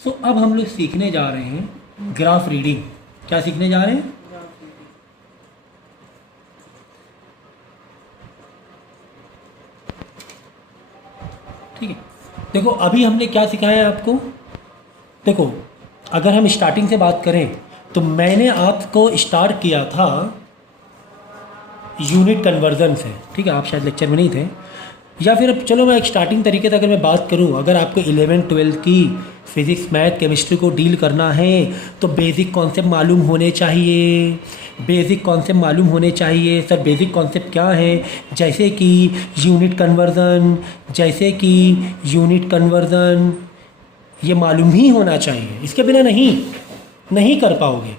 सो अब हम लोग सीखने जा रहे हैं ग्राफ रीडिंग। क्या सीखने जा रहे हैं? ठीक है, देखो अभी हमने क्या सिखाया है आपको। देखो अगर हम स्टार्टिंग से बात करें तो मैंने आपको स्टार्ट किया था यूनिट कन्वर्जन से। ठीक है, आप शायद लेक्चर में नहीं थे, या फिर अब चलो मैं एक स्टार्टिंग तरीके से अगर मैं बात करूं, अगर आपको 11th-12th की फिज़िक्स मैथ केमिस्ट्री को डील करना है तो बेसिक कॉन्सेप्ट मालूम होने चाहिए। बेसिक कॉन्सेप्ट मालूम होने चाहिए। सर बेसिक कॉन्सेप्ट क्या है? जैसे कि यूनिट कन्वर्जन, जैसे कि यूनिट कन्वर्जन ये मालूम ही होना चाहिए। इसके बिना नहीं कर पाओगे।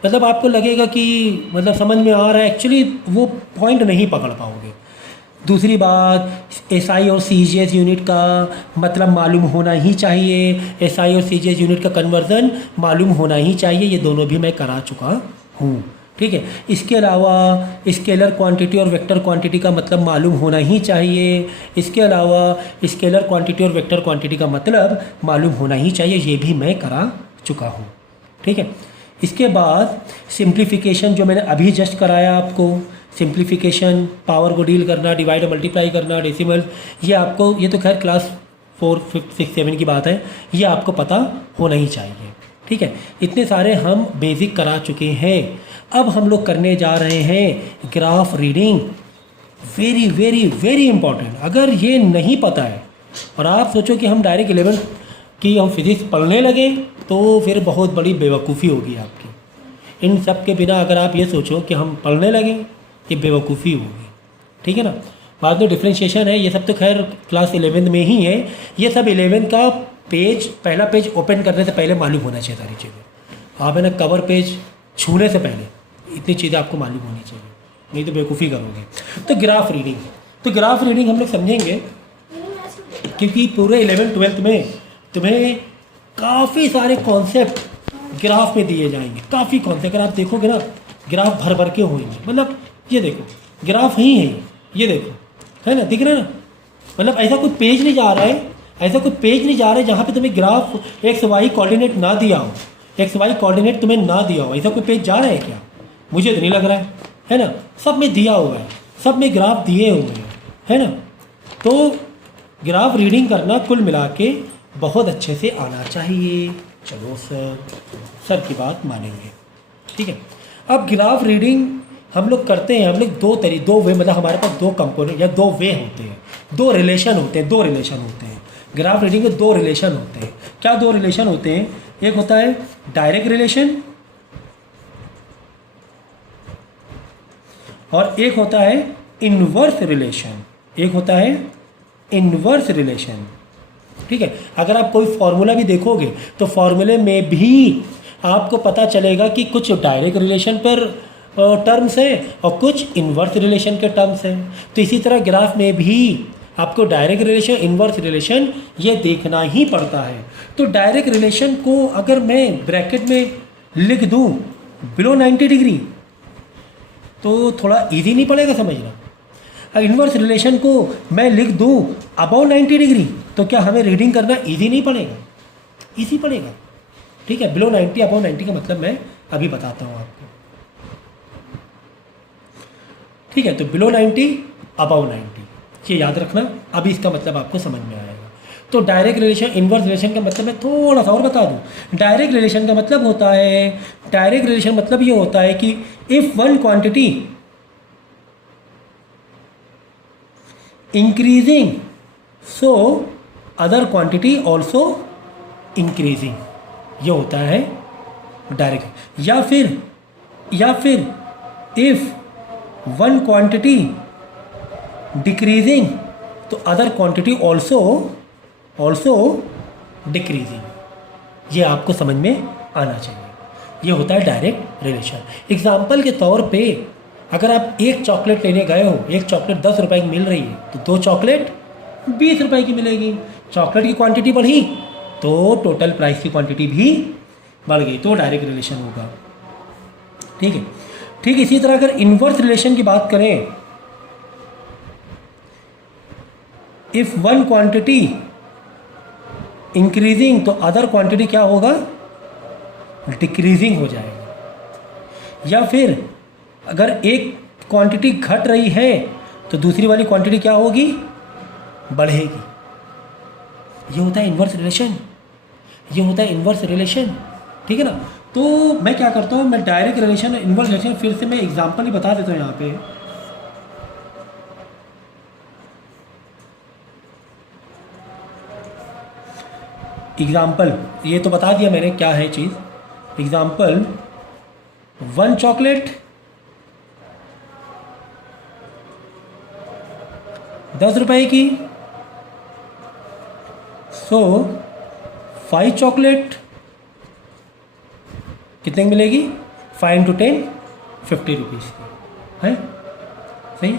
मतलब आपको लगेगा कि मतलब समझ में आ रहा है, एक्चुअली वो पॉइंट नहीं पकड़ पाओगे। दूसरी बात, एसआई और सीजीएस यूनिट का मतलब मालूम होना ही चाहिए। एसआई और सीजीएस यूनिट का कन्वर्जन मालूम होना ही चाहिए। ये दोनों भी मैं करा चुका हूँ। ठीक है, इसके अलावा स्केलर क्वांटिटी और वेक्टर क्वांटिटी का मतलब मालूम होना ही चाहिए। इसके अलावा स्केलर क्वांटिटी और वेक्टर क्वांटिटी का मतलब मालूम होना ही चाहिए। ये भी मैं करा चुका हूँ। ठीक है, इसके बाद सिंप्लीफिकेशन जो मैंने अभी जस्ट कराया आपको, सिंप्लीफिकेशन, पावर को डील करना, डिवाइड और मल्टीप्लाई करना, डेसिमल, ये आपको, ये तो खैर क्लास 4, 5, 6, 7 की बात है, ये आपको पता होना ही चाहिए। ठीक है, इतने सारे हम बेसिक करा चुके हैं। अब हम लोग करने जा रहे हैं graph reading. Very very very important. अगर ये नहीं पता है और आप सोचो कि हम डायरेक्ट 11th की हम फिज़िक्स पढ़ने लगे तो फिर बहुत बड़ी बेवकूफ़ी होगी आपकी। इन सब के बिना अगर आप ये सोचो कि हम पढ़ने लगे, ये बेवकूफ़ी होगी। ठीक है ना। बाद में डिफ्रेंशिएशन है, ये सब तो खैर क्लास 11th में ही है। ये सब 11th का पेज, पहला पेज ओपन करने से पहले मालूम होना चाहिए सारी चीज़ें। आप है ना कवर पेज छूने से पहले इतनी चीज़ें आपको मालूम होनी चाहिए, नहीं तो बेवकूफ़ी करोगे। तो ग्राफ रीडिंग, तो ग्राफ रीडिंग हम लोग समझेंगे क्योंकि पूरे 11th-12th में तुम्हें काफ़ी सारे कॉन्सेप्ट ग्राफ में दिए जाएंगे। काफ़ी कॉन्सेप्ट अगर आप देखोगे ना, ग्राफ भर भर के होंगे। मतलब ये देखो ग्राफ ही है, ये देखो, है ना, दिख रहा है ना। मतलब ऐसा कुछ पेज नहीं जा रहा है, ऐसा कुछ पेज नहीं जा रहा है जहाँ पे तुम्हें ग्राफ एक्स वाई कोऑर्डिनेट ना दिया हो, एक्स वाई कोऑर्डिनेट तुम्हें ना दिया हो। ऐसा कोई पेज जा रहा है क्या? मुझे तो नहीं लग रहा है ना। सब में दिया हुआ है, सब में ग्राफ दिए हुए हैं, है ना। तो ग्राफ रीडिंग करना कुल मिला के बहुत अच्छे से आना चाहिए। चलो सर की बात मानेंगे। ठीक है, अब ग्राफ रीडिंग हम लोग करते हैं, हम लोग दो वे, मतलब हमारे पास दो कंपोनेंट या दो वे होते हैं, दो रिलेशन होते हैं। ग्राफ रीडिंग में दो रिलेशन होते हैं। क्या दो रिलेशन होते हैं? एक होता है डायरेक्ट रिलेशन और एक होता है इनवर्स रिलेशन। ठीक है, अगर आप कोई फॉर्मूला भी देखोगे तो फॉर्मूले में भी आपको पता चलेगा कि कुछ डायरेक्ट रिलेशन पर टर्म्स हैं और कुछ इनवर्स रिलेशन के टर्म्स हैं। तो इसी तरह ग्राफ में भी आपको डायरेक्ट रिलेशन, इनवर्स रिलेशन ये देखना ही पड़ता है। तो डायरेक्ट रिलेशन को अगर मैं ब्रैकेट में लिख दूं बिलो 90 डिग्री तो थोड़ा इजी नहीं पड़ेगा समझना। इनवर्स रिलेशन को मैं लिख दूं अबाउ 90 डिग्री तो क्या हमें रीडिंग करना इजी नहीं पड़ेगा? इजी पड़ेगा। ठीक है, बिलो 90 अबाउ 90 का मतलब मैं अभी बताता हूँ आपको। ठीक है, तो बिलो 90 अबाउ 90 ये याद रखना। अभी इसका मतलब आपको समझ में आएगा। तो डायरेक्ट रिलेशन, इनवर्स रिलेशन का मतलब मैं थोड़ा सा और बता दूं। डायरेक्ट रिलेशन का मतलब होता है, डायरेक्ट रिलेशन मतलब ये होता है कि if one quantity increasing so other quantity also increasing, ये होता है डायरेक्ट। या फिर इफ वन क्वांटिटी डिक्रीजिंग तो अदर क्वांटिटी ऑल्सो डिक्रीजिंग। ये आपको समझ में आना चाहिए। ये होता है डायरेक्ट रिलेशन। एग्जाम्पल के तौर पे अगर आप एक चॉकलेट लेने गए हो, एक चॉकलेट 10 रुपए की मिल रही है तो दो चॉकलेट 20 रुपए की मिलेगी। चॉकलेट की क्वांटिटी बढ़ी तो टोटल प्राइस की क्वांटिटी भी बढ़ गई, तो डायरेक्ट रिलेशन होगा। ठीक है, ठीक इसी तरह अगर इनवर्स रिलेशन की बात करें, इफ वन क्वांटिटी इंक्रीजिंग तो अदर क्वांटिटी क्या होगा, डिक्रीजिंग हो जाएगा। या फिर अगर एक क्वांटिटी घट रही है तो दूसरी वाली क्वांटिटी क्या होगी, बढ़ेगी। ये होता है इन्वर्स रिलेशन, ये होता है इन्वर्स रिलेशन, ठीक है ना। तो मैं क्या करता हूँ, मैं डायरेक्ट रिलेशन इन्वर्स रिलेशन फिर से मैं एग्जांपल ही बता देता हूँ यहाँ पे। एग्जाम्पल ये तो बता दिया मैंने क्या है चीज़। एग्जाम्पल 1 चॉकलेट 10 रुपए की, सो 5 चॉकलेट कितने की मिलेगी, 5 × 10 50 रुपीज़ की है, सही।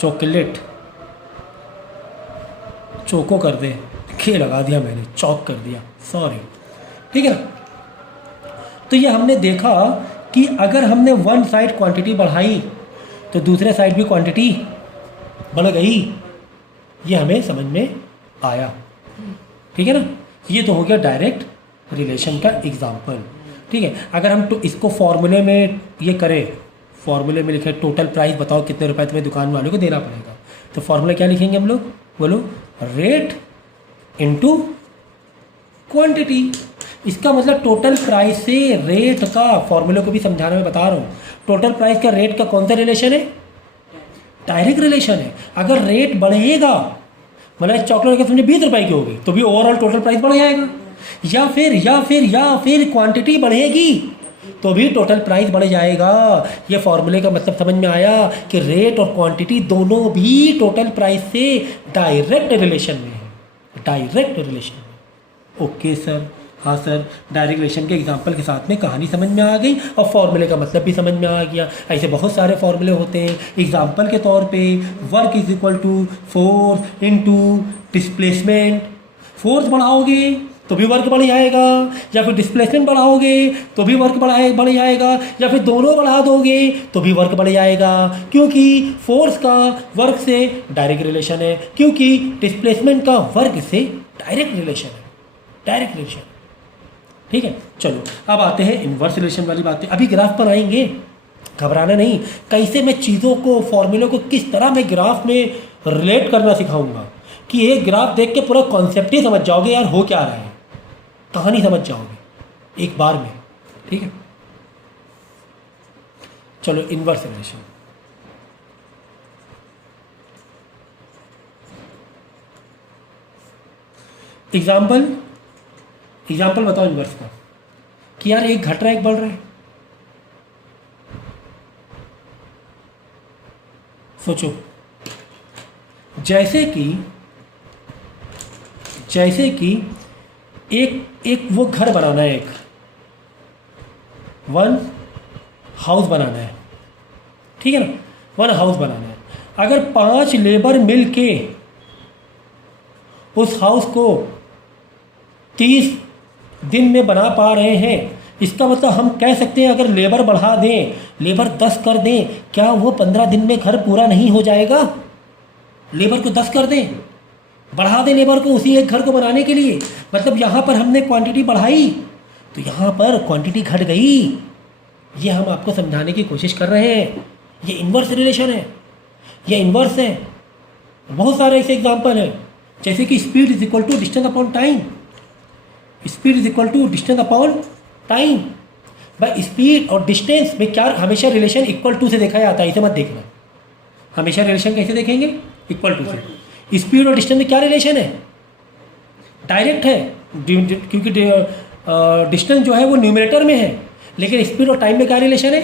चॉकलेट चौको कर दे, खे लगा दिया मैंने, चौक कर दिया, सॉरी, ठीक है ना। तो ये हमने देखा कि अगर हमने वन साइड क्वांटिटी बढ़ाई तो दूसरे साइड भी क्वांटिटी बढ़ गई, ये हमें समझ में आया, ठीक है ना। ये तो हो गया डायरेक्ट रिलेशन का एग्जाम्पल, ठीक है। अगर हम तो इसको फॉर्मूले में ये करें, फॉर्मूले में लिखे टोटल प्राइस बताओ कितने रुपए तुम्हें दुकान वालों को देना पड़ेगा, तो फॉर्मूला क्या लिखेंगे हम लोग, बोलो, रेट इनटू क्वांटिटी। इसका मतलब टोटल प्राइस से रेट का, फॉर्मूले को भी समझाने में बता रहा हूँ, टोटल प्राइस का रेट का कौन सा रिलेशन है, डायरेक्ट रिलेशन है। अगर रेट बढ़ेगा, मतलब चॉकलेट का समझे 20 रुपए की होगी तो भी ओवरऑल टोटल प्राइस बढ़ जाएगा, या फिर क्वांटिटी बढ़ेगी तो भी टोटल प्राइस बढ़ जाएगा। ये फॉर्मूले का मतलब समझ में आया कि रेट और क्वांटिटी दोनों भी टोटल प्राइस से डायरेक्ट रिलेशन में है, डायरेक्ट रिलेशन में। ओके सर, हाँ सर, डायरेक्ट रिलेशन के एग्जांपल के साथ में कहानी समझ में आ गई और फॉर्मूले का मतलब भी समझ में आ गया। ऐसे बहुत सारे फॉर्मूले होते हैं। एग्जांपल के तौर पे work is equal to force into displacement. Force बढ़ाओगे तो भी वर्क बढ़ जाएगा, या फिर डिस्प्लेसमेंट बढ़ाओगे तो भी वर्क बढ़ जाएगा, या फिर दोनों बढ़ा दोगे तो भी वर्क बढ़ जाएगा, क्योंकि फोर्स का वर्क से डायरेक्ट रिलेशन है, क्योंकि डिस्प्लेसमेंट का वर्क से डायरेक्ट रिलेशन है, डायरेक्ट रिलेशन, ठीक है। चलो अब आते हैं इन्वर्स रिलेशन वाली बातें। अभी ग्राफ पर आएंगे, घबराना नहीं। कैसे मैं चीज़ों को, फॉर्मूले को किस तरह मैं ग्राफ में रिलेट करना सिखाऊंगा कि एक ग्राफ देख के पूरा कॉन्सेप्ट ही समझ जाओगे यार हो क्या रहा है, कहानी समझ जाओगे एक बार में, ठीक है। चलो इन्वर्स रिलेशन, एग्जाम्पल बताओ इन्वर्स का कि यार एक घट रहा है एक बढ़ रहा है। सोचो, जैसे कि एक वो घर बनाना है, एक वन हाउस बनाना है, ठीक है ना, वन हाउस बनाना है। अगर 5 लेबर मिल के उस हाउस को 30 दिन में बना पा रहे हैं, इसका मतलब हम कह सकते हैं अगर लेबर बढ़ा दें, लेबर 10 कर दें, क्या वो 15 दिन में घर पूरा नहीं हो जाएगा। लेबर को 10 कर दें, बढ़ा दें लेबर को उसी एक घर को बनाने के लिए, मतलब यहाँ पर हमने क्वांटिटी बढ़ाई तो यहाँ पर क्वांटिटी घट गई। ये हम आपको समझाने की कोशिश कर रहे हैं। ये इन्वर्स रिलेशन है, ये इन्वर्स है। बहुत सारे ऐसे एग्जाम्पल हैं, जैसे कि speed is equal to distance upon time. Speed is equal to distance upon time. भाई स्पीड और डिस्टेंस में क्या हमेशा रिलेशन इक्वल टू से देखा जाता है, इसे मत देखना। हमेशा रिलेशन कैसे देखेंगे, इक्वल टू से। स्पीड और डिस्टेंस में क्या रिलेशन है, डायरेक्ट है, क्योंकि डिस्टेंस जो है वो न्यूमरेटर में है, लेकिन स्पीड और टाइम में क्या रिलेशन है,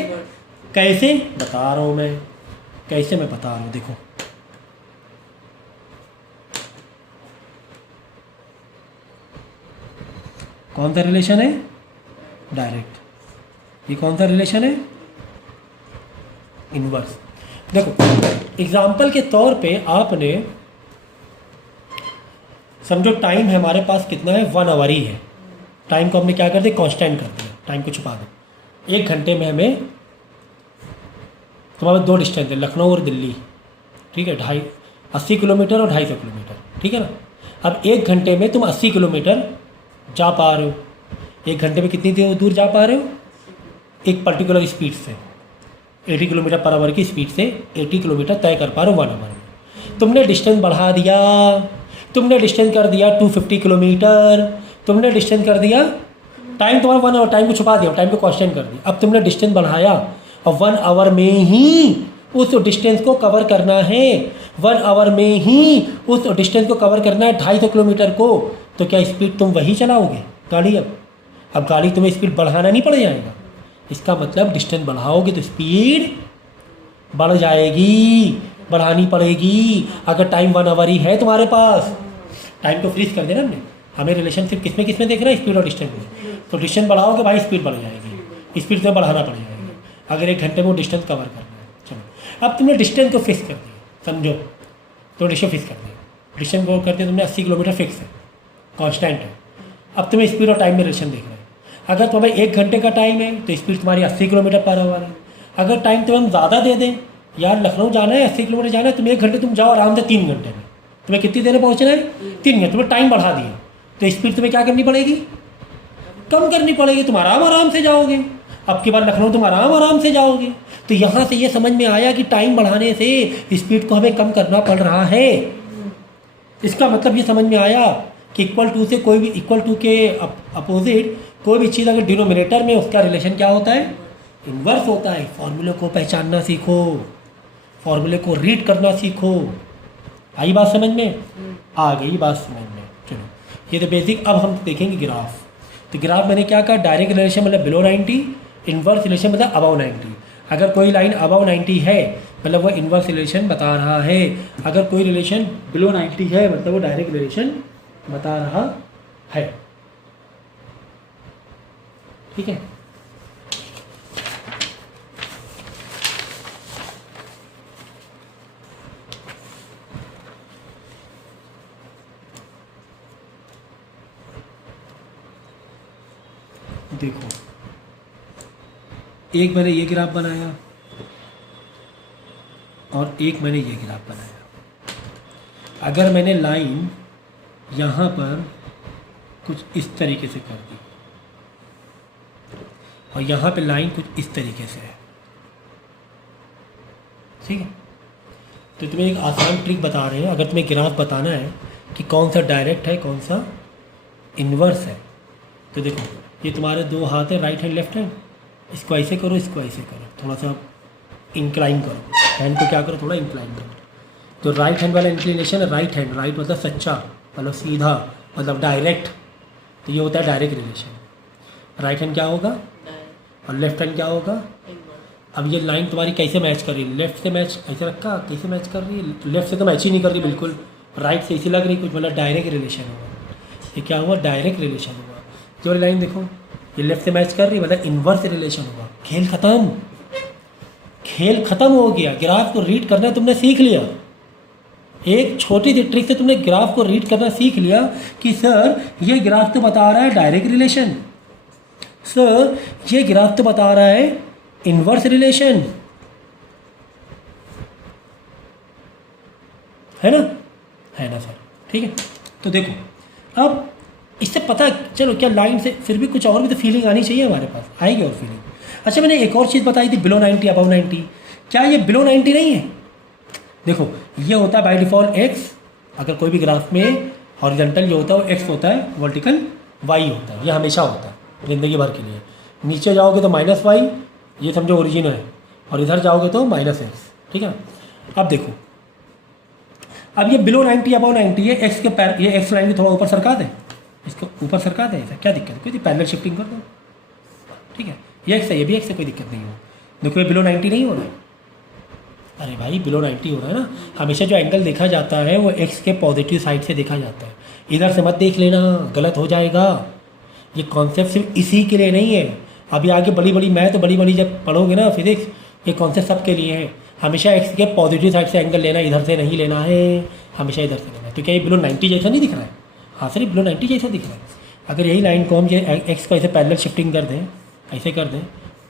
कैसे बता रहा हूँ मैं, कैसे मैं बता रहा हूँ, देखो कौन सा रिलेशन है, डायरेक्ट। ये कौन सा रिलेशन है, इनवर्स। देखो एग्जाम्पल के तौर पे आपने समझो टाइम है हमारे पास कितना है, 1 आवर ही है। टाइम को हमने क्या कर दिया, कांस्टेंट कर दिया, टाइम को छुपा दो। 1 घंटे में हमें तुम्हारे 2 डिस्टेंस है, लखनऊ और दिल्ली, ठीक है, 80 किलोमीटर और 250 किलोमीटर, ठीक है ना। अब 1 घंटे में तुम 80 किलोमीटर जा पा रहे हो। 1 घंटे में कितनी दूर जा पा रहे हो? एक पर्टिकुलर स्पीड से 80 किलोमीटर पर आवर की स्पीड से 80 किलोमीटर तय कर पा रहे हो 1 आवर में। तुमने डिस्टेंस बढ़ा दिया, तुमने डिस्टेंस कर दिया 250 किलोमीटर, तुमने डिस्टेंस कर दिया, टाइम तुम्हारा 1 आवर, टाइम को छुपा दिया, टाइम को कांस्टेंट कर दिया। अब तुमने डिस्टेंस बढ़ाया और 1 आवर में ही उस डिस्टेंस को कवर करना है, 1 आवर में ही उस डिस्टेंस को कवर करना है 250 किलोमीटर को। तो क्या स्पीड तुम वही चलाओगे गाड़ी? अब गाड़ी तुम्हें स्पीड बढ़ाना नहीं पड़ जाएगा? इसका मतलब डिस्टेंस बढ़ाओगे तो स्पीड बढ़ जाएगी, बढ़ानी पड़ेगी। अगर टाइम 1 आवर ही है तुम्हारे पास, टाइम को फ्रीज कर देना हमने, हमें रिलेशनशिप किस में देख रहा है? स्पीड और डिस्टेंस में। तो डिस्टेंस बढ़ाओगे भाई स्पीड बढ़ जाएगी, स्पीड से बढ़ाना पड़ जाएगा अगर 1 घंटे में वो डिस्टेंस कवर करना है। चलो अब तुमने डिस्टेंस को फिक्स कर दिया, समझो तो डिस्टेंस फिक्स कर दिया, डिस्टेंस को करते तुमने 80 किलोमीटर फिक्स है, कांस्टेंट है। अब तुम्हें स्पीड और टाइम में रिलेशन देख रहे हैं। अगर तुम्हें 1 घंटे का टाइम है तो स्पीड तुम्हारी 80 किलोमीटर पर आवर है। अगर टाइम तुम्हें हम ज़्यादा दे दें, यार लखनऊ जाना है 80 किलोमीटर जाना है, तुम 1 घंटे तुम जाओ आराम से 3 घंटे में, तुम्हें कितनी देर में पहुँचना है? 3 घंटे। तुम्हें टाइम बढ़ा दिया तो स्पीड तुम्हें क्या करनी पड़ेगी? कम करनी पड़ेगी। तुम आराम से जाओगे, अब की बार लखनऊ तुम आराम से जाओगे। तो यहाँ से ये समझ में आया कि टाइम बढ़ाने से स्पीड को हमें कम करना पड़ रहा है। इसका मतलब ये समझ में आया कि इक्वल टू से कोई भी, इक्वल टू के अपोजिट कोई भी चीज़ अगर डिनोमिनेटर में, उसका रिलेशन क्या होता है? इन्वर्स होता है। फॉर्मूले को पहचानना सीखो, फॉर्मूले को रीड करना सीखो। आई बात समझ में? आ गई बात समझ में। चलो ये तो बेसिक। अब हम देखेंगे ग्राफ। तो ग्राफ मैंने क्या कहा? डायरेक्ट रिलेशन मतलब बिलो 90, इन्वर्स रिलेशन मतलब अबव 90। अगर कोई लाइन अबव 90 है मतलब वो इन्वर्स रिलेशन बता रहा है, अगर कोई रिलेशन बिलो 90 है मतलब वो डायरेक्ट रिलेशन बता रहा है। ठीक है, देखो एक मैंने ये ग्राफ बनाया और एक मैंने ये ग्राफ बनाया। अगर मैंने लाइन यहाँ पर कुछ इस तरीके से कर दी और यहाँ पे लाइन कुछ इस तरीके से है, ठीक है, तो तुम्हें एक आसान ट्रिक बता रहे हैं। अगर तुम्हें ग्राफ बताना है कि कौन सा डायरेक्ट है कौन सा इन्वर्स है, तो देखो ये तुम्हारे 2 हाथ है, राइट हैंड लेफ्ट हैंड। इसको ऐसे करो, इसको ऐसे करो, थोड़ा सा इंक्लाइन करो, हैंड को क्या करो, थोड़ा इंक्लाइन करो। तो राइट हैंड वाला इंक्लिनेशन है राइट हैंड, राइट मतलब सच्चा, मतलब सीधा, मतलब डायरेक्ट। तो ये होता है डायरेक्ट रिलेशन। राइट हैंड क्या होगा और लेफ्ट हैंड क्या होगा? अब ये लाइन तुम्हारी कैसे मैच कर रही है? लेफ्ट से मैच ऐसे रखा, कैसे मैच कर रही है? लेफ्ट से तो मैच ही नहीं कर रही बिल्कुल, राइट से ऐसी लग रही कुछ, मतलब डायरेक्ट रिलेशन हुआ। ये क्या हुआ? डायरेक्ट रिलेशन हुआ। जो लाइन देखो ये लेफ्ट से मैच कर रही है मतलब इन्वर्स रिलेशन हुआ। खेल खत्म, खेल खत्म हो गया। ग्राफ को रीड करना तुमने सीख लिया। एक छोटी सी ट्रिक से तुमने ग्राफ को रीड करना सीख लिया कि सर ये ग्राफ तो बता रहा है डायरेक्ट रिलेशन, सर ये ग्राफ तो बता रहा है इन्वर्स रिलेशन, है ना? है ना सर? ठीक है, तो देखो अब इससे पता चलो क्या लाइन से फिर भी कुछ और भी तो फीलिंग आनी चाहिए हमारे पास, आएगी और फीलिंग। अच्छा मैंने एक और चीज़ बताई थी, बिलो 90 अबव 90। क्या ये बिलो 90 नहीं है? देखो ये होता है बाय डिफ़ॉल्ट एक्स, अगर कोई भी ग्राफ में हॉरिजॉन्टल जो होता है वो एक्स होता है, वर्टिकल वाई होता है, ये हमेशा होता है ज़िंदगी भर के लिए। नीचे जाओगे तो -y, ये समझो ओरिजिन है, और इधर जाओगे तो -x, ठीक है। अब देखो अब ये बिलो 90 अबव 90 है, एक्स के पैर, ये एक्स लाइन भी थोड़ा ऊपर सरका दे, इसको ऊपर सरका दे, ऐसा क्या दिक्कत है? कोई पैरेलल शिफ्टिंग कर दो, ठीक है। ये एक्स है, ये भी एक्स है, कोई दिक्कत नहीं हो। देखो ये बिलो 90 नहीं हो रहा है, अरे भाई बिलो 90 हो रहा है ना। हमेशा जो एंगल देखा जाता है वो एक्स के पॉजिटिव साइड से देखा जाता है, इधर से मत देख लेना, गलत हो जाएगा। ये कॉन्सेप्ट सिर्फ इसी के लिए नहीं है, अभी आगे बड़ी बड़ी मैथ, बड़ी बड़ी जब पढ़ोगे ना फिजिक्स, ये कॉन्सेप्ट सबके लिए है। हमेशा एक्स के पॉजिटिव साइड से एंगल लेना, इधर से नहीं लेना है, हमेशा इधर से लेना है। तो क्या ये बिलो 90 जैसा नहीं दिख रहा है? हाँ सर ये बिलो 90 जैसा दिख रहा है। अगर यही लाइन को हम ये एक्स को ऐसे पैरेलल शिफ्टिंग कर दें, ऐसे कर दें,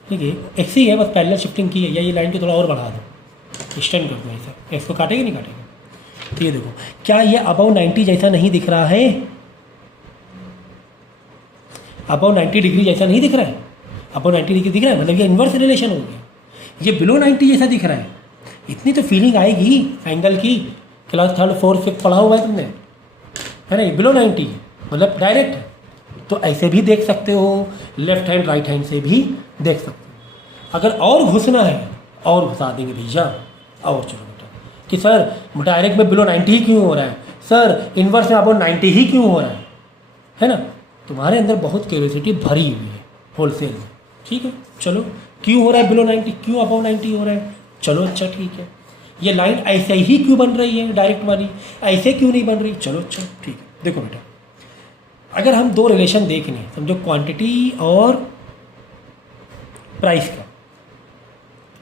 ठीक है, एक्स ही है बस पैरेलल शिफ्टिंग की है, या ये लाइन को थोड़ा और बढ़ा दो, एक्सटेंड कर दो, ऐसा एक्स को काटेगा नहीं काटेगा, तो ये देखो, क्या ये अबाउ 90 जैसा नहीं दिख रहा है? अबाउ 90 डिग्री जैसा नहीं दिख रहा है? अबाउ 90 डिग्री दिख रहा है, मतलब ये इन्वर्स रिलेशन हो गया। ये बिलो 90 जैसा दिख रहा है, इतनी तो फीलिंग आएगी एंगल की। क्लास 3, 4, 6 पढ़ा हुआ है तुमने, है ना? बिलो 90 मतलब डायरेक्ट है। तो ऐसे भी देख सकते हो, लेफ्ट हैंड राइट हैंड से भी देख सकते हो। अगर और घुसना है और घुसा देंगे भैया। और चलो बेटा कि सर डायरेक्ट में बिलो 90 ही क्यों हो रहा है, सर इन्वर्स में अबाउ 90 ही क्यों हो रहा है ना? तुम्हारे अंदर बहुत क्यूरियोसिटी भरी हुई है होलसेल में, ठीक है। चलो क्यों हो रहा है बिलो 90, क्यों अबाउ 90 हो रहा है? चलो अच्छा ठीक है। ये लाइन ऐसे ही क्यों बन रही है डायरेक्ट वाली, ऐसे क्यों नहीं बन रही? चलो अच्छा ठीक है। देखो बेटा, अगर हम दो रिलेशन देख लें, समझो क्वांटिटी और प्राइस का,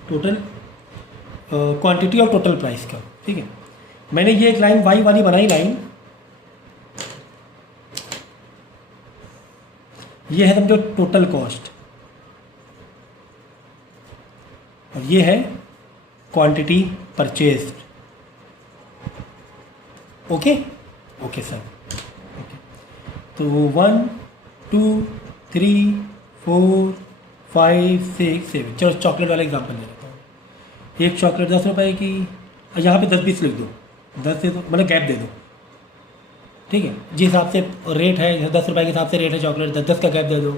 टोटल क्वांटिटी और टोटल प्राइस का, ठीक है। मैंने ये एक लाइन वाई वाली बनाई लाइन, ये है समझो टोटल कॉस्ट और ये है quantity purchase. Okay okay sir, okay. तो 1 2 3 4 5 6 7, चलो चॉकलेट वाला एग्जांपल ले लेता हूँ। एक चॉकलेट 10 रुपए की, यहाँ पे 10-20 लिख दो, 10 दे दो, मतलब गैप दे दो, ठीक है। जिस हिसाब से रेट है, 10 रुपये के हिसाब से रेट है चॉकलेट, 10-10 का गैप दे दो।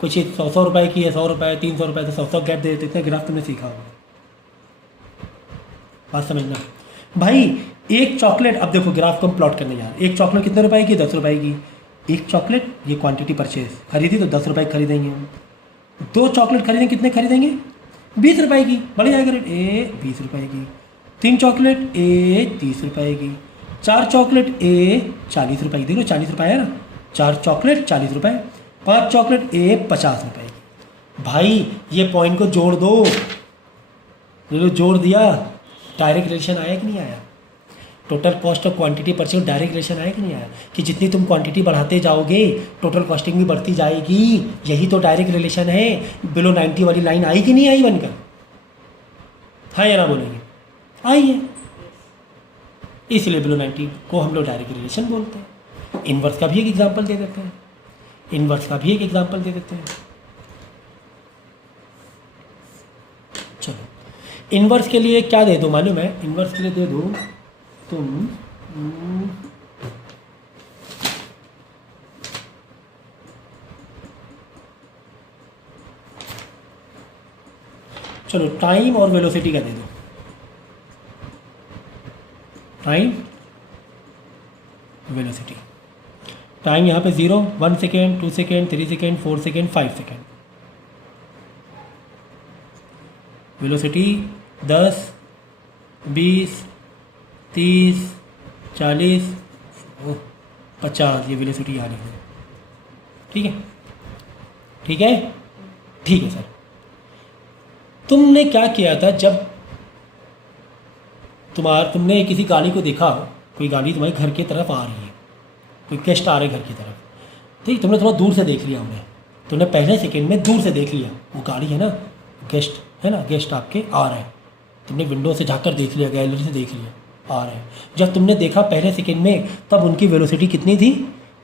कुछ 100 रुपये की है, 100 रुपये, 300 रुपये, तो 100 गैप दे देते। इतना ग्राफ तुमने सीखा होगा, बात समझना भाई। एक चॉकलेट, अब देखो ग्राफ को हम प्लॉट करने जा रहे हैं। एक चॉकलेट कितने रुपए की? 10 रुपये की। एक चॉकलेट, ये क्वांटिटी परचेज खरीदी तो 10 रुपये की खरीदेंगे हम। 2 चॉकलेट खरीदेंगे, कितने खरीदेंगे? 20 रुपये की, बढ़ जाएगा रेट। ए 20 रुपये की। 3 चॉकलेट, ए 30 रुपये की। 4 चॉकलेट, ए 40 रुपये की। देखो 40 रुपये है ना, 4 चॉकलेट 40 रुपये। 5 चॉकलेट, ए 50 रुपये की। भाई ये पॉइंट को जोड़ दो, जो जोड़ दिया, डायरेक्ट रिलेशन आया कि नहीं आया? टोटल कॉस्ट और क्वांटिटी परचेज डायरेक्ट रिलेशन आया कि नहीं आया? कि जितनी तुम क्वांटिटी बढ़ाते जाओगे टोटल कॉस्टिंग भी बढ़ती जाएगी। यही तो डायरेक्ट रिलेशन है। बिलो 90 वाली लाइन आई कि नहीं आई बनकर? हाँ या ना बोलेंगे? आई है। इसलिए बिलो 90 को हम लोग डायरेक्ट रिलेशन बोलते हैं। इन्वर्स का भी एक एग्जाम्पल दे देते हैं, इन्वर्स का भी एक एग्जाम्पल दे देते हैं। चलो इन्वर्स के लिए क्या दे दो मालूम है? इन्वर्स के लिए दे दो तुम चलो टाइम और वेलोसिटी का दे दो। Time, velocity. टाइम यहाँ पे 0, 1 second, 2 second, 3 second, 4 second, 5 second. Velocity 10, 20, 30, 40, 50, ये वेलोसिटी आ रही है। ठीक है, ठीक है, ठीक है सर। तुमने क्या किया था जब तुमने किसी गाड़ी को देखा, कोई गाड़ी तुम्हारे घर की तरफ आ रही है, कोई गेस्ट आ रहे घर की तरफ, ठीक, तुमने थोड़ा दूर से देख लिया उन्हें, तुमने पहले सेकंड में दूर से देख लिया वो गाड़ी है ना, गेस्ट है ना, गेस्ट आपके आ रहे हैं, तुमने विंडो से झाँक कर देख लिया, गैलरी से देख लिया आ रहे हैं। जब तुमने देखा पहले सेकंड में, तब उनकी वेलोसिटी कितनी थी?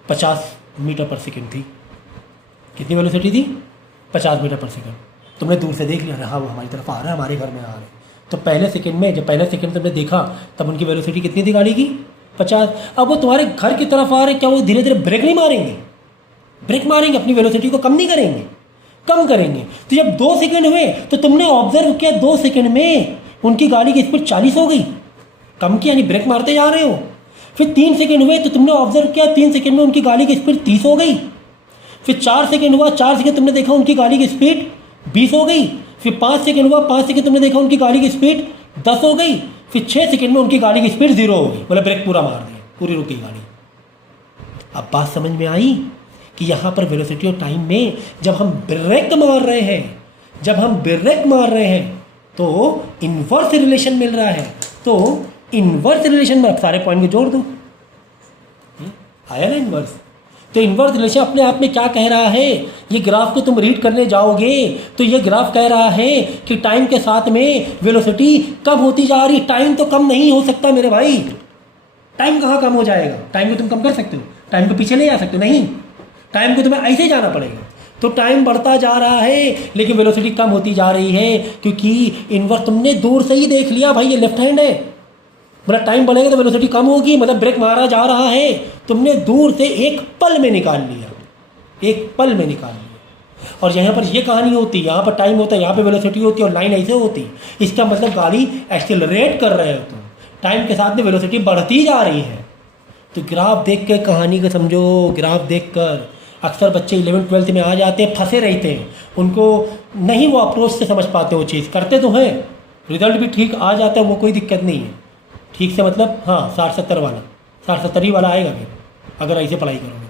50 मीटर पर सेकंड थी। कितनी वेलोसिटी थी? 50 मीटर पर सेकंड। तुमने दूर से देख लिया, हाँ वो हमारी तरफ आ रहा है, हमारे घर में आ रहे हैं। तो पहले सेकंड में, जब पहले सेकंड तुमने देखा, तब उनकी वेलोसिटी कितनी थी गाड़ी की? 50। अब वो तुम्हारे घर की तरफ आ रहे, क्या वो धीरे धीरे ब्रेक नहीं मारेंगे? ब्रेक मारेंगे, अपनी वेलोसिटी को कम नहीं करेंगे? कम करेंगे। तो जब 2 सेकंड हुए तो तुमने ऑब्जर्व किया 2 सेकंड में उनकी गाड़ी की स्पीड 40 हो गई, कम की, यानी ब्रेक मारते जा रहे हो। फिर 3 सेकंड हुए तो तुमने ऑब्जर्व किया 3 सेकंड में उनकी गाड़ी की स्पीड 30 हो गई। फिर 4 सेकंड हुआ, 4 सेकंड तुमने देखा उनकी गाड़ी की स्पीड 20 हो गई। फिर 5 सेकंड हुआ, 5 सेकंड तुमने देखा उनकी गाड़ी की स्पीड 10 हो गई। फिर 6 सेकंड में उनकी गाड़ी की स्पीड 0 हो गई, मतलब ब्रेक पूरा मार दिया, पूरी रुकी गाड़ी। अब बात समझ में आई कि यहाँ पर वेलोसिटी और टाइम में जब हम ब्रेक मार रहे हैं, जब हम ब्रेक मार रहे हैं तो इन्वर्स रिलेशन मिल रहा है। तो इन्वर्स रिलेशन में सारे पॉइंट को जोड़ दो, आया ना इन्वर्स। तो इन्वर्स रिलेशन अपने आप में क्या कह रहा है? ये ग्राफ को तुम रीड करने जाओगे तो ये ग्राफ कह रहा है कि टाइम के साथ में वेलोसिटी कम होती जा रही। टाइम तो कम नहीं हो सकता मेरे भाई, टाइम कहाँ कम हो जाएगा? टाइम को तुम कम कर सकते हो? टाइम को पीछे ले जा सकते हो? नहीं, टाइम को तुम्हें ऐसे ही जाना पड़ेगा। तो टाइम बढ़ता जा रहा है लेकिन वेलोसिटी कम होती जा रही है, क्योंकि इनवर्स तुमने दूर से ही देख लिया भाई ये लेफ्ट हैंड है, मतलब टाइम बढ़ेगा तो वेलोसिटी कम होगी, मतलब ब्रेक मारा जा रहा है, तुमने दूर से एक पल में निकाल लिया, एक पल में निकाल लिया। और यहाँ पर ये कहानी होती, यहाँ पर टाइम होता है, यहाँ पे वेलोसिटी होती है और लाइन ऐसे होती। इसका मतलब गाड़ी एक्सेलरेट कर रहे हो तुम, टाइम के साथ में वेलोसिटी बढ़ती जा रही है। तो ग्राफ देख के कहानी को समझो। ग्राफ देखकर अक्सर बच्चे 11th 12th में आ जाते हैं, फंसे रहते हैं, उनको नहीं वो अप्रोच से समझ पाते, वो चीज़ करते तो हैं, रिजल्ट भी ठीक आ जाता है, वो कोई दिक्कत नहीं है। ठीक से मतलब हाँ 60-70 वाला, 60-70 ही वाला आएगा फिर अगर ऐसे पढ़ाई करोगे।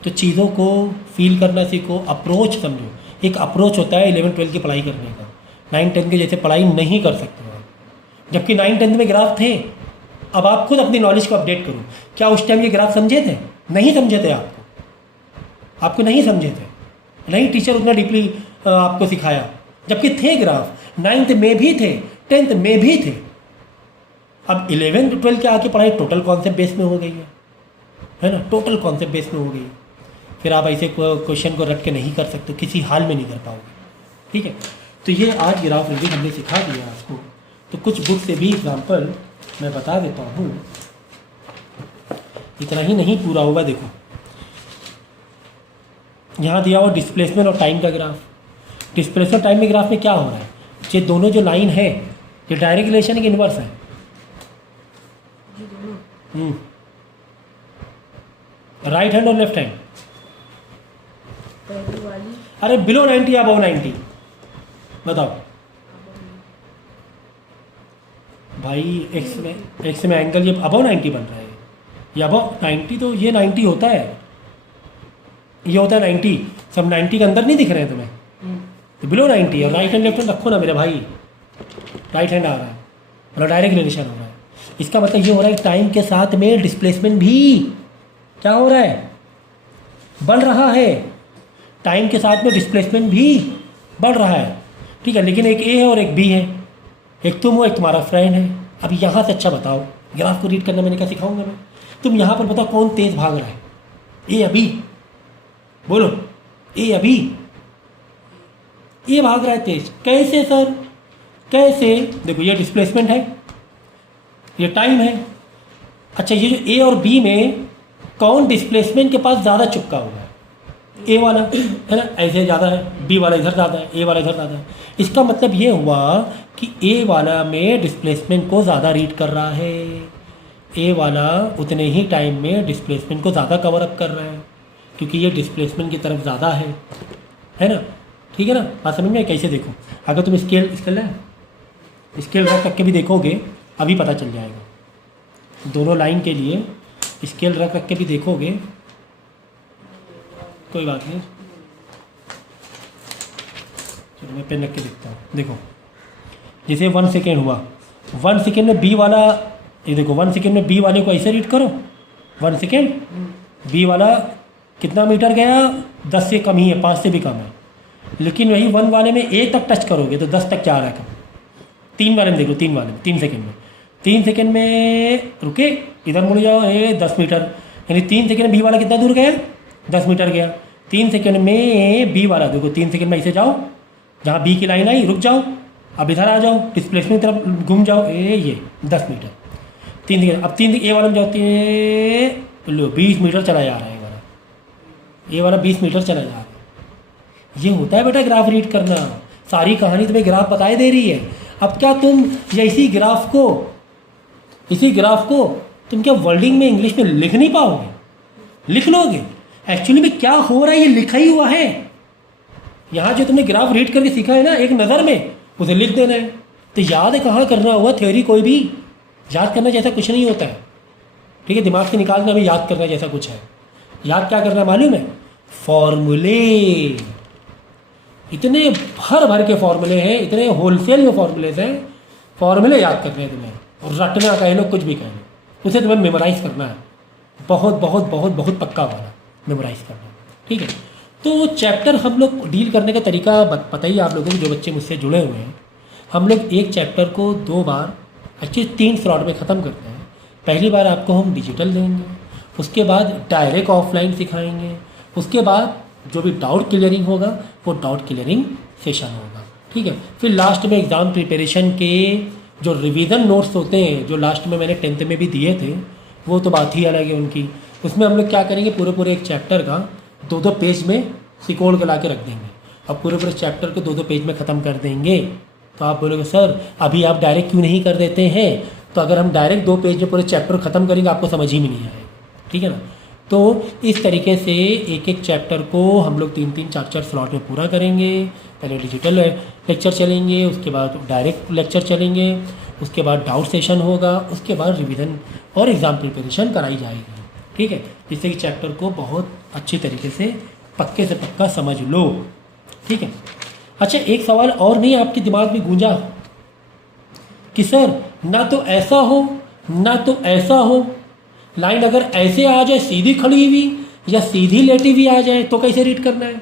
तो चीज़ों को फील करना सीखो, अप्रोच समझो। एक अप्रोच होता है 11th 12th की पढ़ाई करने का। 9th 10th के जैसे पढ़ाई नहीं कर सकते हो आप। जबकि 9th 10th में ग्राफ थे। अब आप खुद अपनी नॉलेज को अपडेट करो। क्या उस टाइम ये ग्राफ समझे थे? नहीं समझे थे, आपको नहीं समझे थे, नहीं टीचर उतना डीपली आपको सिखाया। जबकि थे ग्राफ, 9th में भी थे, 10th में भी थे। अब 11th 12th के आके पढ़ाई टोटल कॉन्सेप्ट बेस में हो गई है ना, टोटल कॉन्सेप्ट बेस में हो गई। फिर आप ऐसे क्वेश्चन को रट के नहीं कर सकते, किसी हाल में नहीं कर पाओगे। ठीक है, तो ये आज ग्राफ रीडिंग हमने सिखा दिया आपको। तो कुछ बुक से भी एग्जाम्पल मैं बता देता हूँ, इतना ही नहीं पूरा होगा। देखो यहाँ दिया हुआ डिस्प्लेसमेंट और टाइम का ग्राफ। डिस्प्लेसमेंट टाइम में ग्राफ में क्या हो रहा है, ये दोनों जो लाइन है ये डायरेक्ट रिलेशन है कि इनवर्स है? राइट हैंड और लेफ्ट हैंड? अरे बिलो 90 या अबव 90 बताओ भाई। एक्स में एंगल ये अबव 90 बन रहा है, ये अबव 90, तो ये 90 होता है, ये होता है 90। सब 90 के अंदर नहीं दिख रहे हैं तुम्हें, तो बिलो 90। और राइट हैंड लेफ्ट हैंड रखो ना मेरे भाई, राइट हैंड आ रहा है, मतलब डायरेक्ट रिलेशन हो रहा है। इसका मतलब ये हो रहा है कि टाइम के साथ में डिस्प्लेसमेंट भी क्या हो रहा है, बढ़ रहा है। टाइम के साथ में डिस्प्लेसमेंट भी बढ़ रहा है। ठीक है, लेकिन एक ए है और एक बी है, एक तुम हो एक तुम्हारा फ्रेंड है। अब यहाँ से अच्छा बताओ, ग्राफ को रीड करना मैंने क्या सिखाऊंगा मैं? तुम यहाँ पर बताओ कौन तेज भाग रहा है, ए या बी? बोलो, ए या बी? ए भाग रहा है तेज। कैसे सर, कैसे? देखो ये डिस्प्लेसमेंट है, ये टाइम है। अच्छा, ये जो ए और बी में कौन डिस्प्लेसमेंट के पास ज़्यादा चिपका हुआ है? ए वाला है ना, ऐसे ज़्यादा है, बी वाला इधर ज़्यादा है, ए वाला इधर ज़्यादा है। इसका मतलब ये हुआ कि ए वाला में डिस्प्लेसमेंट को ज़्यादा रीड कर रहा है, ए वाला उतने ही टाइम में डिस्प्लेसमेंट को ज़्यादा कवर अप कर रहा है, क्योंकि ये डिस्प्लेसमेंट की तरफ ज़्यादा है ना। ठीक है ना, बात समझ में? कैसे देखो, अगर तुम स्केल रख के भी देखोगे अभी पता चल जाएगा। दोनों लाइन के लिए स्केल रख के भी देखोगे, कोई बात नहीं, चलो मैं पेन रख के देखता हूँ। देखो जैसे 1 सेकेंड हुआ, 1 सेकेंड में बी वाला, ये देखो 1 सेकेंड में बी वाले को ऐसे रीड करो। 1 सेकेंड बी वाला कितना मीटर गया? 10 से कम ही है, 5 से भी कम है। लेकिन वही 1 वाले में ए तक टच करोगे तो 10 तक जा रहा है कम। 3 वाले में देखो, 3 वाले में 3 सेकेंड में, 3 सेकेंड में रुके, इधर मुड़ जाओ, ये 10 मीटर, यानी 3 सेकेंड में बी वाला कितना दूर गया? 10 मीटर गया। 3 सेकेंड में बी वाला, देखो 3 सेकेंड में ऐसे जाओ, जहाँ बी की लाइन आई रुक जाओ, अब इधर आ जाओ, डिस्प्लेसमेंट की तरफ घूम जाओ, ये 10 मीटर। 3 सेकेंड, अब 3 ए वाला में जाओ, लो 20 मीटर चला जा रहा है वाला, ये वाला 20 मीटर चला जा रहा है। ये होता है बेटा ग्राफ रीड करना। सारी कहानी तुम्हें ग्राफ बताई दे रही है। अब क्या तुम इसी ग्राफ को तुम क्या वर्डिंग में इंग्लिश में लिख नहीं पाओगे? लिख लोगे। एक्चुअली में क्या हो रहा है ये लिखा ही हुआ है। यहाँ जो तुमने ग्राफ रीड करके सीखा है ना एक नज़र में, उसे लिख देना है। तो याद कहाँ करना हुआ, थ्योरी कोई भी याद करना जैसा कुछ नहीं होता है। ठीक है, दिमाग से निकालना भी याद करना जैसा कुछ है। याद क्या करना मालूम है? फॉर्मूले। इतने भर के फॉर्मूले हैं, इतने होलसेल में फॉर्मूलेज हैं, फॉर्मूले याद करने हैं तुम्हें। और रटना कह लो, कुछ भी कह लो, उसे तुम्हें मेमोराइज़ करना है। बहुत पक्का वाला मेमोराइज़ करना है। ठीक है, तो चैप्टर हम लोग डील करने का तरीका पता ही आप लोगों को, जो बच्चे मुझसे जुड़े हुए हैं। हम लोग एक चैप्टर को 2 बार, अच्छे 3 स्लॉट में ख़त्म करते हैं। पहली बार आपको हम डिजिटल देंगे, उसके बाद डायरेक्ट ऑफलाइन सिखाएंगे, उसके बाद जो भी डाउट क्लियरिंग होगा वो डाउट क्लियरिंग सेशन होगा, ठीक है। फिर लास्ट में एग्ज़ाम प्रिपरेशन के जो रिवीजन नोट्स होते हैं, जो लास्ट में मैंने 10th में भी दिए थे, वो तो बात ही अलग है उनकी। उसमें हम लोग क्या करेंगे, पूरे पूरे एक चैप्टर का 2-2 पेज में सिकोड़ के ला के रख देंगे। अब पूरे पूरे चैप्टर को 2-2 पेज में ख़त्म कर देंगे। तो आप बोलोगे सर अभी आप डायरेक्ट क्यों नहीं कर देते हैं? तो अगर हम डायरेक्ट 2 पेज में पूरे चैप्टर ख़त्म करेंगे आपको समझ ही में नहीं आएगा, ठीक है ना। तो इस तरीके से एक एक चैप्टर को हम लोग 3-3 4-4 स्लॉट में पूरा करेंगे। पहले डिजिटल लेक्चर चलेंगे, उसके बाद डायरेक्ट लेक्चर चलेंगे, उसके बाद डाउट सेशन होगा, उसके बाद रिवीजन और एग्ज़ाम प्रिपरेशन कराई जाएगी, ठीक है। जिससे कि चैप्टर को बहुत अच्छी तरीके से पक्के से पक्का समझ लो, ठीक है। अच्छा, एक सवाल और नहीं आपके दिमाग में गूंजा कि सर ना तो ऐसा हो ना तो ऐसा हो, लाइन अगर ऐसे आ जाए सीधी खड़ी हुई या सीधी लेटी हुई आ जाए तो कैसे रीड करना है?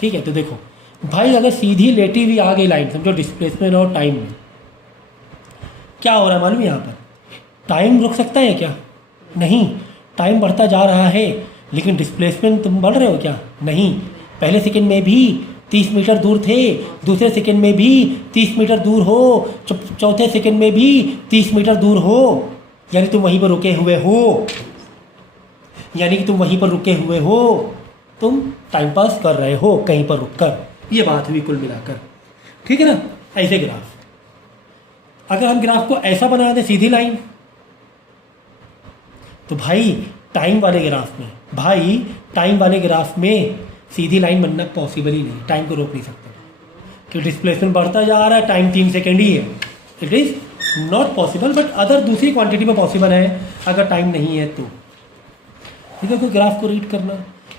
ठीक है, तो देखो भाई, अगर सीधी लेटी हुई आ गई लाइन, समझो डिस्प्लेसमेंट और टाइम में क्या हो रहा है मालूम है? यहाँ पर टाइम रुक सकता है क्या? नहीं, टाइम बढ़ता जा रहा है, लेकिन डिस्प्लेसमेंट तुम बढ़ रहे हो क्या? नहीं। पहले सेकंड में भी 30 मीटर दूर थे, दूसरे सेकंड में भी 30 मीटर दूर हो, चौथे सेकंड में भी 30 मीटर दूर हो, यानी तुम वहीं पर रुके हुए हो, यानी कि तुम वहीं पर रुके हुए हो, तुम टाइम पास कर रहे हो कहीं पर रुककर। ये बात हुई कुल मिलाकर, ठीक है ना। ऐसे ग्राफ, अगर हम ग्राफ को ऐसा बना दें सीधी लाइन, तो भाई टाइम वाले ग्राफ में सीधी लाइन बनना पॉसिबल ही नहीं, टाइम को रोक नहीं सकते, क्योंकि डिस्प्लेसमेंट बढ़ता जा रहा है, टाइम 3 सेकेंड ही है। It is not possible, but other दूसरी क्वांटिटी में पॉसिबल है अगर टाइम नहीं है तो। ठीक है, कोई ग्राफ को रीड करना,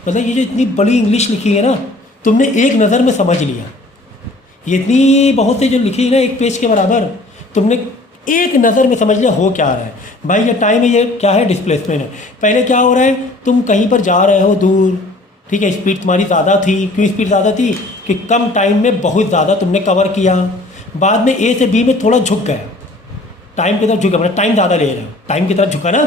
मतलब ये जो इतनी बड़ी इंग्लिश लिखी है ना, तुमने एक नज़र में समझ लिया। ये इतनी बहुत से जो लिखी है ना, एक पेज के बराबर, तुमने एक नज़र में समझ लिया हो क्या रहा है। भाई ये टाइम है, ये क्या है? डिस्प्लेसमेंट है। पहले क्या हो रहा है, तुम कहीं पर जा रहे हो दूर, ठीक है, स्पीड तुम्हारी ज़्यादा थी। क्यों स्पीड ज़्यादा थी? कि कम टाइम में बहुत ज़्यादा तुमने कवर किया। बाद में ए से बी में थोड़ा झुक गए, टाइम की तरफ झुका, मतलब टाइम ज़्यादा ले रहे हो, टाइम की तरफ झुका ना,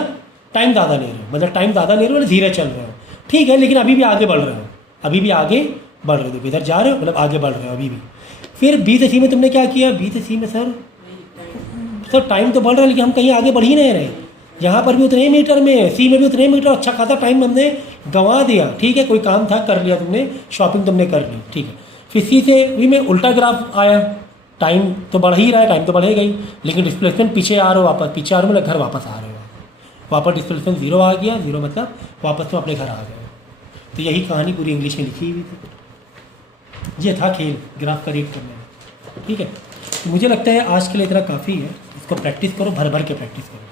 टाइम ज़्यादा ले रहे हो, मतलब टाइम ज़्यादा ले रहे हो, धीरे चल रहे हो, ठीक है, लेकिन अभी भी आगे बढ़ रहे हो, अभी भी आगे बढ़ रहे हो, इधर जा रहे हो मतलब आगे बढ़ रहे हो अभी भी। फिर बी से सी में तुमने क्या किया? बी से सी में सर टाइम तो बढ़ रहा है, लेकिन हम कहीं आगे बढ़ ही नहीं रहे। यहाँ पर भी उतने मीटर में, सी में भी उतने मीटर, अच्छा खासा टाइम हमने गंवा दिया, ठीक है, कोई काम था कर लिया तुमने, शॉपिंग तुमने कर ली, ठीक है। फिर सी से भी में उल्टा ग्राफ आया, टाइम तो बढ़ ही रहा है, टाइम तो बढ़ेगा ही, लेकिन डिस्प्लेसमेंट पीछे आ रहे हो, वापस पीछे आ रहे हो, मतलब घर वापस आ रहे हो, वापस डिस्प्लेसमेंट 0 आ गया, 0 मतलब वापस में अपने घर आ गए। तो यही कहानी पूरी इंग्लिश में लिखी हुई थी। ये था खेल ग्राफ का रीड करने में, ठीक है। तो मुझे लगता है आज के लिए इतना काफ़ी है, इसको प्रैक्टिस करो, भर भर के प्रैक्टिस करो।